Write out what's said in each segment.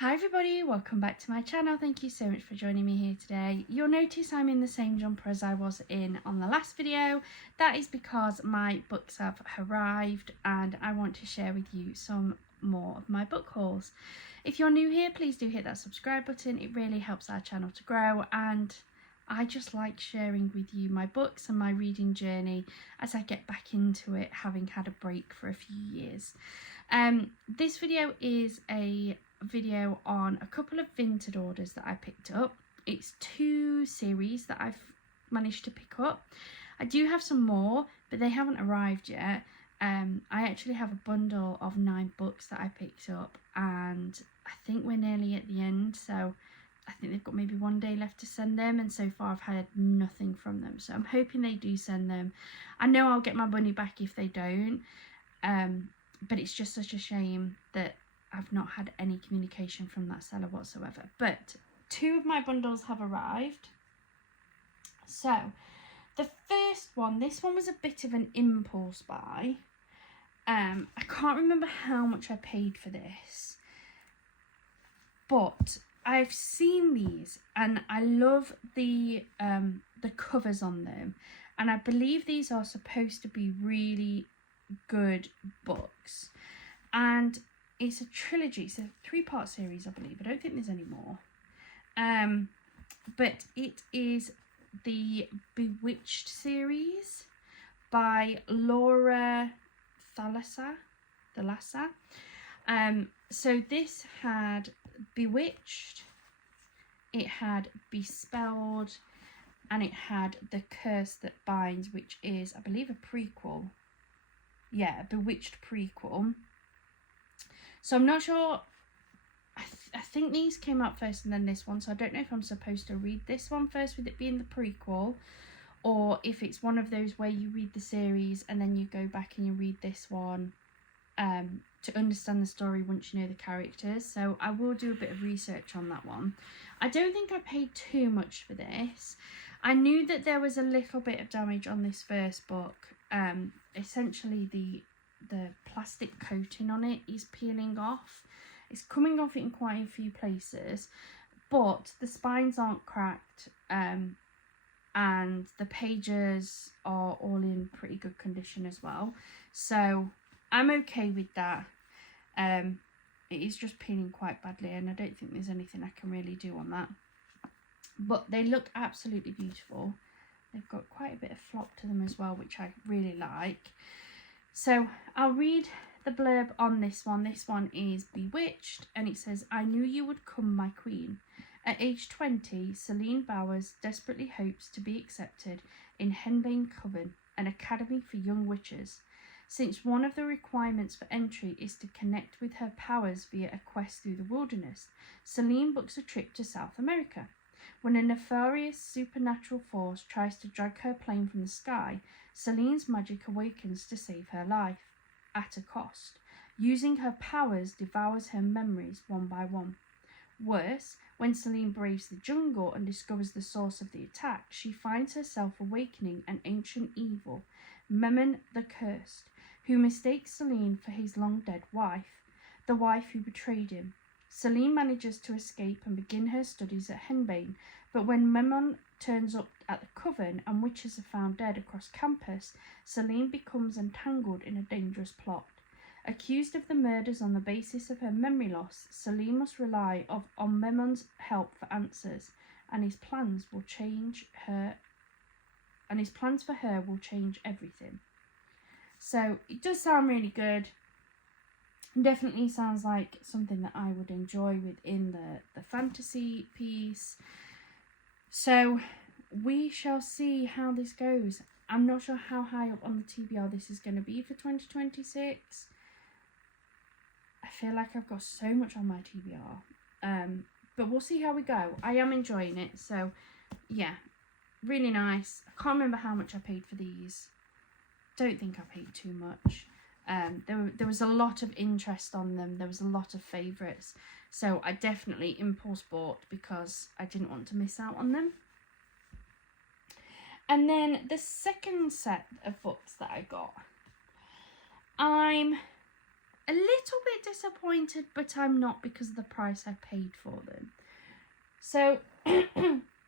Hi everybody, welcome back to my channel. Thank you so much for joining me here today. You'll notice I'm in the same jumper as I was in on the last video. That is because my books have arrived and I want to share with you some more of my book hauls. If you're new here, please do hit that subscribe button. It really helps our channel to grow, and I just like sharing with you my books and my reading journey as I get back into it, having had a break for a few years. This video is a video on a couple of Vinted orders that I picked up. It's 2 series that I've managed to pick up. I do have some more, but they haven't arrived yet. I actually have a bundle of 9 books that I picked up, and I think we're nearly at the end, so I think they've got maybe 1 day left to send them, and so far I've had nothing from them, so I'm hoping they do send them. I know I'll get my money back if they don't, but it's just such a shame that I've not had any communication from that seller whatsoever. But 2 of my bundles have arrived. So the first one, this one was a bit of an impulse buy. I can't remember how much I paid for this, but I've seen these and I love the covers on them, and I believe these are supposed to be really good books, and it's a trilogy. It's a 3-part series, I believe. I don't think there's any more. But it is the Bewitched series by Laura Thalassa. So this had Bewitched, it had Bespelled, and it had The Curse That Binds, which is, I believe, a prequel. Yeah, a Bewitched prequel. So I'm not sure. I think these came out first and then this one, so I don't know if I'm supposed to read this one first with it being the prequel, or if it's one of those where you read the series and then you go back and you read this one to understand the story once you know the characters. So I will do a bit of research on that one. I don't think I paid too much for this. I knew that there was a little bit of damage on this first book. Essentially the plastic coating on it is peeling off. It's coming off in quite a few places, but the spines aren't cracked, and the pages are all in pretty good condition as well, so I'm okay with that. It is just peeling quite badly, and I don't think there's anything I can really do on that, but they look absolutely beautiful. They've got quite a bit of flop to them as well, which I really like. So I'll read the blurb on this one. This one is Bewitched, and it says, "I knew you would come, my queen. At age 20, Celine Bowers desperately hopes to be accepted in Henbane Coven, an academy for young witches. Since one of the requirements for entry is to connect with her powers via a quest through the wilderness, Celine books a trip to South America. When a nefarious supernatural force tries to drag her plane from the sky, Celine's magic awakens to save her life, at a cost. Using her powers, devours her memories one by one. Worse, when Celine braves the jungle and discovers the source of the attack, she finds herself awakening an ancient evil, Memon the Cursed, who mistakes Celine for his long-dead wife, the wife who betrayed him. Celine manages to escape and begin her studies at Henbane, but when Memon turns up at the coven and witches are found dead across campus, Celine becomes entangled in a dangerous plot. Accused of the murders on the basis of her memory loss, Celine must rely on Memon's help for answers, and his plans for her will change everything." So it does sound really good. Definitely sounds like something that I would enjoy within the fantasy piece. So we shall see how this goes. I'm not sure how high up on the TBR this is going to be for 2026. I feel like I've got so much on my TBR. But we'll see how we go. I am enjoying it. So yeah, really nice. I can't remember how much I paid for these. Don't think I paid too much. There was a lot of interest on them. There was a lot of favourites. So I definitely impulse bought because I didn't want to miss out on them. And then the second set of books that I got, I'm a little bit disappointed, but I'm not because of the price I paid for them. So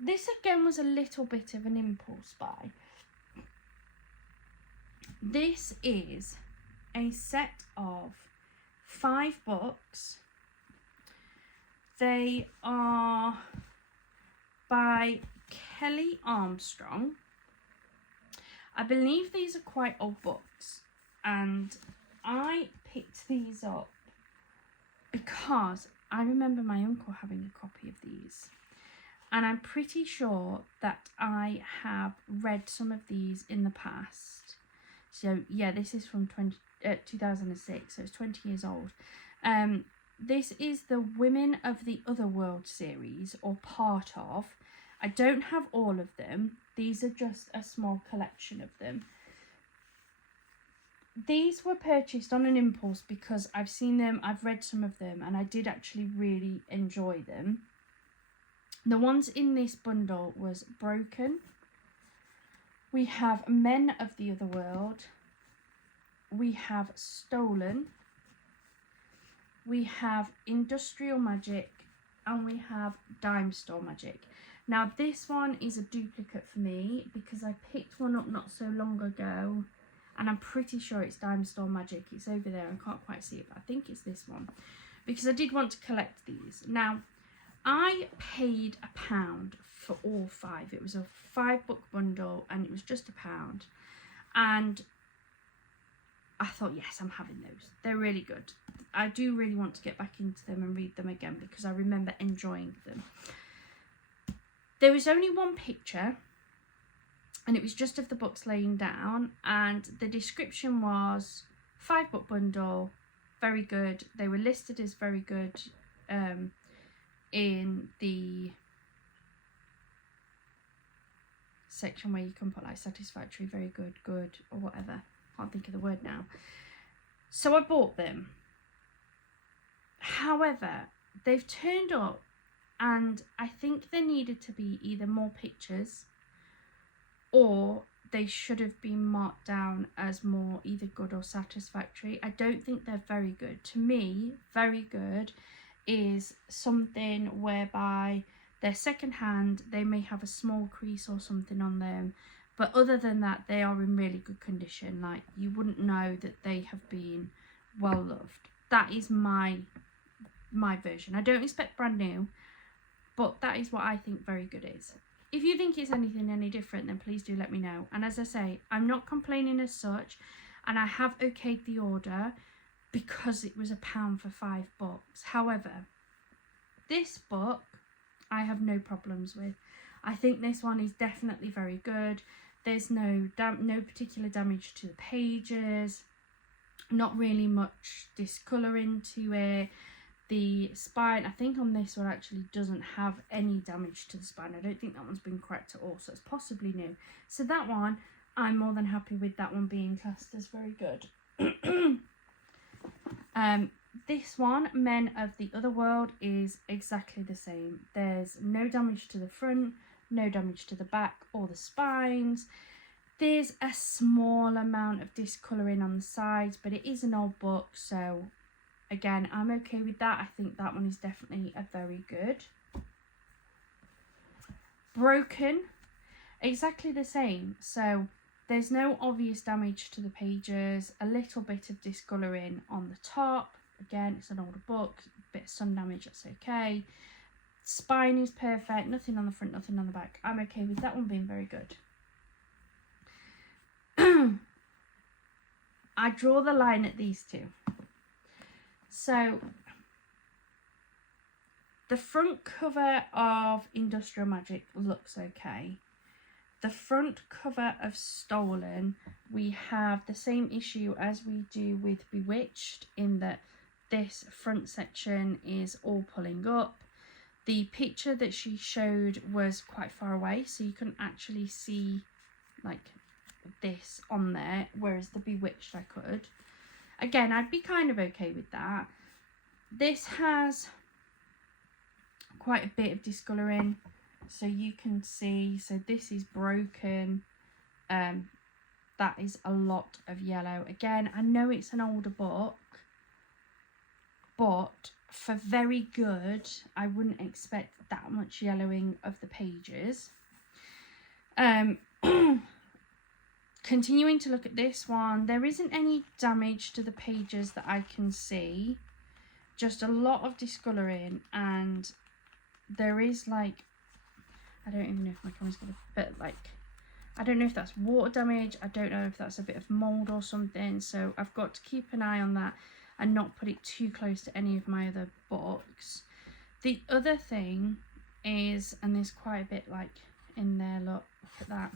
this again was a little bit of an impulse buy. This is a set of 5 books. They are by Kelley Armstrong. I believe these are quite old books, and I picked these up because I remember my uncle having a copy of these, and I'm pretty sure that I have read some of these in the past. So yeah, this is from 2006, so it's 20 years old. This is the Women of the Other World series, or part of. I don't have all of them. These are just a small collection of them. These were purchased on an impulse because I've seen them, I've read some of them, and I did actually really enjoy them. The ones in this bundle was Broken. We have Men of the Other World. We have Stolen. We have Industrial Magic, and we have Dime Store Magic. Now this one is a duplicate for me because I picked one up not so long ago, and I'm pretty sure it's Dime Store Magic. It's over there, I can't quite see it, but I think it's this one because I did want to collect these. Now I paid £1 for all 5. It was a 5-book bundle and it was just £1, and I thought, yes, I'm having those. They're really good. I do really want to get back into them and read them again because I remember enjoying them. There was only one picture, and it was just of the books laying down, and the description was 5-book bundle, very good. They were listed as very good in the section where you can put like satisfactory, very good, good, or whatever. Can't think of the word now. So I bought them. However, they've turned up, and I think there needed to be either more pictures, or they should have been marked down as more either good or satisfactory. I don't think they're very good. To me, very good is something whereby they're second hand, they may have a small crease or something on them, but other than that, they are in really good condition. Like, you wouldn't know that they have been well loved. That is my version. I don't expect brand new, but that is what I think very good is. If you think it's anything any different, then please do let me know. And as I say, I'm not complaining as such, and I have okayed the order because it was £1 for 5 books. However, this book I have no problems with. I think this one is definitely very good. There's no particular damage to the pages, not really much discolouring to it. The spine, I think on this one actually doesn't have any damage to the spine. I don't think that one's been cracked at all, so it's possibly new. So that one, I'm more than happy with that one being classed as very good. This one, Men of the Other World, is exactly the same. There's no damage to the front, no damage to the back or the spines. There's a small amount of discolouring on the sides, but it is an old book, so again, I'm okay with that. I think that one is definitely a very good. Broken, exactly the same. So there's no obvious damage to the pages, a little bit of discolouring on the top. Again, it's an older book, a bit of sun damage, that's okay. Spine is perfect, nothing on the front, nothing on the back. I'm okay with that one being very good. I draw the line at these two. So, the front cover of Industrial Magic looks okay. The front cover of Stolen, we have the same issue as we do with Bewitched, in that this front section is all pulling up. The picture that she showed was quite far away, so you couldn't actually see like this on there, whereas the Bewitched I could. Again, I'd be kind of okay with that. This has quite a bit of discolouring, so you can see, so this is broken. That is a lot of yellow. Again, I know it's an older book, but for very good, I wouldn't expect that much yellowing of the pages. Continuing to look at this one, there isn't any damage to the pages that I can see, just a lot of discolouring, and there is like, I don't even know if my camera's gonna, but like, I don't know if that's water damage, I don't know if that's a bit of mould or something, so I've got to keep an eye on that and not put it too close to any of my other books. The other thing is, and there's quite a bit like in there, look at that.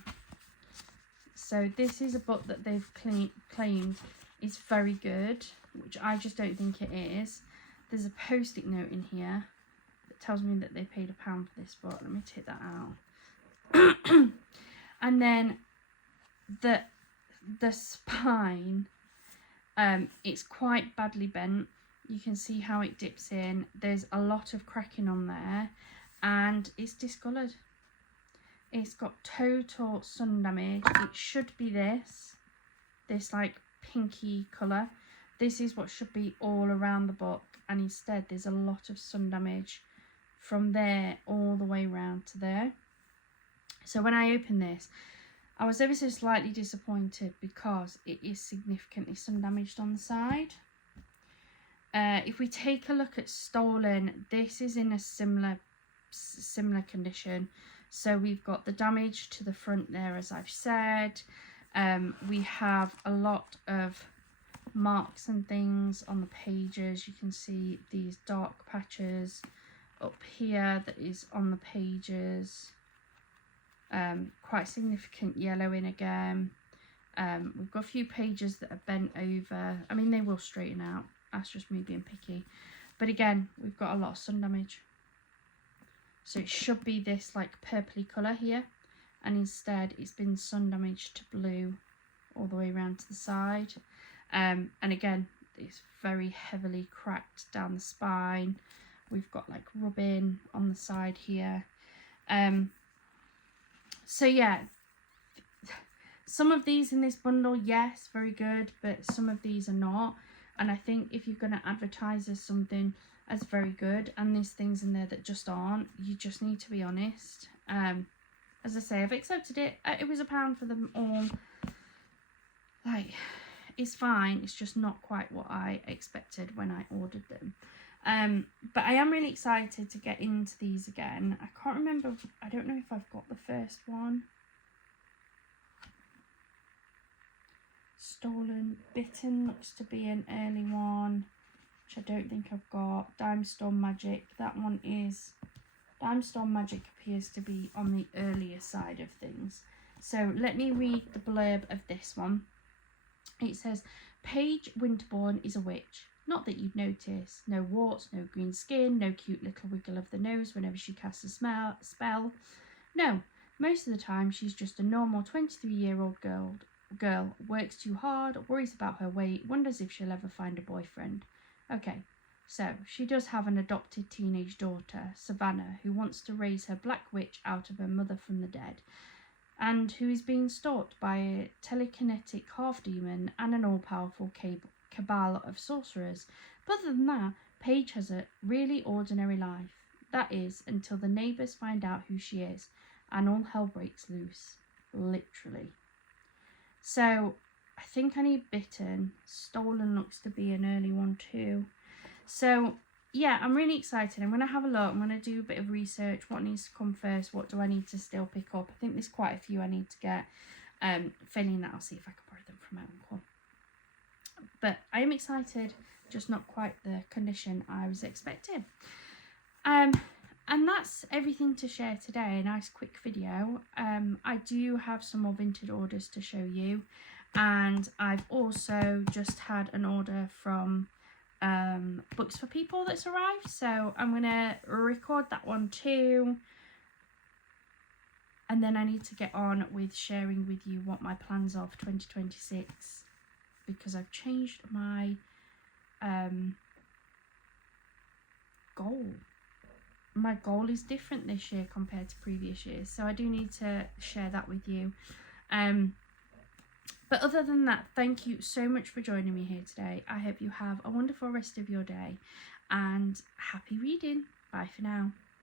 So this is a book that they've claimed is very good, which I just don't think it is. There's a post-it note in here that tells me that they paid £1 for this book. Let me take that out. And then the spine, it's quite badly bent. You can see how it dips in. There's a lot of cracking on there, and it's discoloured. It's got total sun damage. It should be this like pinky colour. This is what should be all around the book, and instead there's a lot of sun damage from there all the way around to there. So when I opened this, I was ever so slightly disappointed because it is significantly sun damaged on the side. If we take a look at stolen, this is in a similar condition. So we've got the damage to the front there, as I've said. We have a lot of marks and things on the pages. You can see these dark patches up here that is on the pages. Quite significant yellowing again. We've got a few pages that are bent over. I mean, they will straighten out. That's just me being picky. But again, we've got a lot of sun damage. So it should be this like purpley colour here, and instead it's been sun damaged to blue all the way around to the side. And again, it's very heavily cracked down the spine. We've got like rubbing on the side here. So yeah, some of these in this bundle, yes, very good, but some of these are not. And I think if you're going to advertise as something as very good, and there's things in there that just aren't, you just need to be honest. As I say, I've accepted it. It was £1 for them all. Like, it's fine. It's just not quite what I expected when I ordered them. But I am really excited to get into these again. I can't remember. I don't know if I've got the first one. Stolen. Bitten looks to be an early one, which I don't think I've got. Dime Storm Magic, that one is, Dime Storm Magic appears to be on the earlier side of things. So let me read the blurb of this one. It says, Paige Winterbourne is a witch. Not that you'd notice. No warts, no green skin, no cute little wiggle of the nose whenever she casts a spell. No, most of the time she's just a normal 23-year-old girl, works too hard, worries about her weight, wonders if she'll ever find a boyfriend. Okay, so she does have an adopted teenage daughter, Savannah, who wants to raise her black witch out of her mother from the dead, and who is being stalked by a telekinetic half-demon and an all-powerful cabal of sorcerers. But other than that, Paige has a really ordinary life. That is, until the neighbours find out who she is, and all hell breaks loose. Literally. So, I think I need Bitten. Stolen looks to be an early one too. So, yeah, I'm really excited. I'm going to have a look. I'm going to do a bit of research. What needs to come first? What do I need to still pick up? I think there's quite a few I need to get. Failing that, I'll see if I can borrow them from my uncle. But I am excited, just not quite the condition I was expecting. And that's everything to share today. A nice quick video. I do have some more Vinted orders to show you, and I've also just had an order from Books for People that's arrived, so I'm gonna record that one too, and then I need to get on with sharing with you what my plans are for 2026, because I've changed my goal. My goal is different this year compared to previous years, so I do need to share that with you. But other than that, thank you so much for joining me here today. I hope you have a wonderful rest of your day and happy reading. Bye for now.